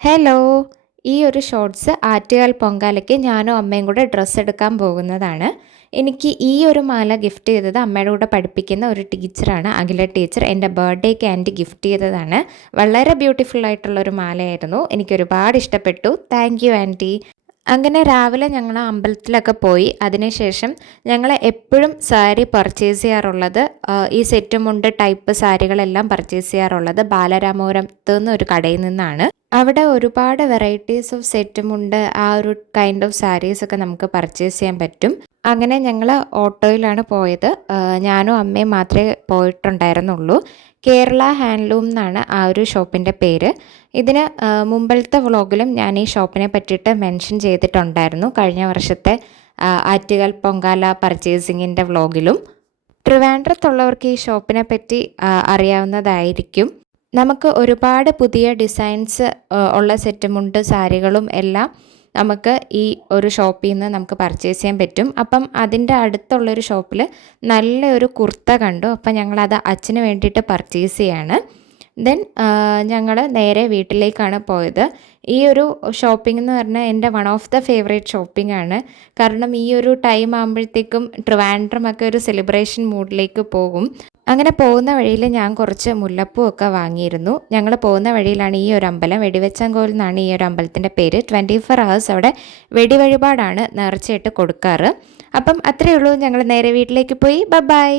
Hello, ഈ ഒരു shorts Attukal പൊങ്കാലയ്ക്ക് ഞാനും അമ്മയും കൂടെ ഡ്രസ്സ് എടുക്കാൻ പോകുന്നതാണ്. എനിക്ക് ഈ ഒരു മാല ഗിഫ്റ്റ് ചെയ്തത് അമ്മയുടെ കൂടെ പഠിപ്പിക്കുന്ന ഒരു ടീച്ചറാണ്, അഖില ടീച്ചർ. എൻ്റെ ബർത്ത്ഡേക്ക് ആൻറ്റി ഗിഫ്റ്റ് ചെയ്തതാണ്. വളരെ ബ്യൂട്ടിഫുൾ ആയിട്ടുള്ളൊരു മാലയായിരുന്നു. എനിക്ക് ഒരുപാട് ഇഷ്ടപ്പെട്ടു. Thank you aunty. അങ്ങനെ രാവിലെ ഞങ്ങൾ അമ്പലത്തിലൊക്കെ പോയി. അതിനുശേഷം ഞങ്ങൾ എപ്പോഴും സാരി പർച്ചേസ് ചെയ്യാറുള്ളത്, ഈ സെറ്റ് മുണ്ട് ടൈപ്പ് സാരികളെല്ലാം പർച്ചേസ് ചെയ്യാറുള്ളത് ബാലരാമപുരത്ത് എന്നൊരു കടയിൽ നിന്നാണ്. അവിടെ ഒരുപാട് വെറൈറ്റീസ് ഓഫ് സെറ്റ് മുണ്ട്, ആ ഒരു കൈൻഡ് ഓഫ് സാരീസൊക്കെ നമുക്ക് പർച്ചേസ് ചെയ്യാൻ പറ്റും. അങ്ങനെ ഞങ്ങൾ ഓട്ടോയിലാണ് പോയത്. ഞാനും അമ്മയും മാത്രമേ പോയിട്ടുണ്ടായിരുന്നുള്ളൂ. കേരള ഹാൻഡ്ലൂം എന്നാണ് ആ ഒരു ഷോപ്പിൻ്റെ പേര്. ഇതിന് മുമ്പത്തെ വ്ളോഗിലും ഞാൻ ഈ ഷോപ്പിനെ പറ്റിയിട്ട് മെൻഷൻ ചെയ്തിട്ടുണ്ടായിരുന്നു, കഴിഞ്ഞ വർഷത്തെ ആറ്റുകാൽ പൊങ്കാല പർച്ചേസിങ്ങിൻ്റെ വ്ളോഗിലും. ട്രിവാൻഡ്രത്തുള്ളവർക്ക് ഈ ഷോപ്പിനെ പറ്റി അറിയാവുന്നതായിരിക്കും. നമുക്ക് ഒരുപാട് പുതിയ ഡിസൈൻസ് ഉള്ള സെറ്റുമുണ്ട് സാരികളും എല്ലാം നമുക്ക് ഈ ഒരു ഷോപ്പിൽ നിന്ന് നമുക്ക് പർച്ചേസ് ചെയ്യാൻ പറ്റും. അപ്പം അതിൻ്റെ അടുത്തുള്ളൊരു ഷോപ്പിൽ നല്ലൊരു കുർത്ത കണ്ടു. അപ്പം ഞങ്ങളത് അച്ഛന് വേണ്ടിയിട്ട് പർച്ചേസ് ചെയ്യാണ്. ദെൻ ഞങ്ങൾ നേരെ വീട്ടിലേക്കാണ് പോയത്. ഈ ഒരു ഷോപ്പിംഗ് എന്ന് പറഞ്ഞാൽ എൻ്റെ one of the favourite shopping ആണ്. കാരണം ഈ ഒരു ടൈം ആകുമ്പോഴത്തേക്കും ട്രിവാൻഡ്രമൊക്കെ ഒരു സെലിബ്രേഷൻ മൂഡിലേക്ക് പോകും. അങ്ങനെ പോകുന്ന വഴിയിൽ ഞാൻ കുറച്ച് മുല്ലപ്പൂ ഒക്കെ വാങ്ങിയിരുന്നു. ഞങ്ങൾ പോകുന്ന വഴിയിലാണ് ഈ ഒരു അമ്പലം, വെടിവെച്ചാങ്കോൽ എന്നാണ് ഈ ഒരു അമ്പലത്തിൻ്റെ പേര്. 24 hours അവിടെ വെടിവഴിപാടാണ് നേർച്ചയായിട്ട് കൊടുക്കാറ്. അപ്പം അത്രയേ ഉള്ളൂ. ഞങ്ങൾ നേരെ വീട്ടിലേക്ക് പോയി. ബൈ.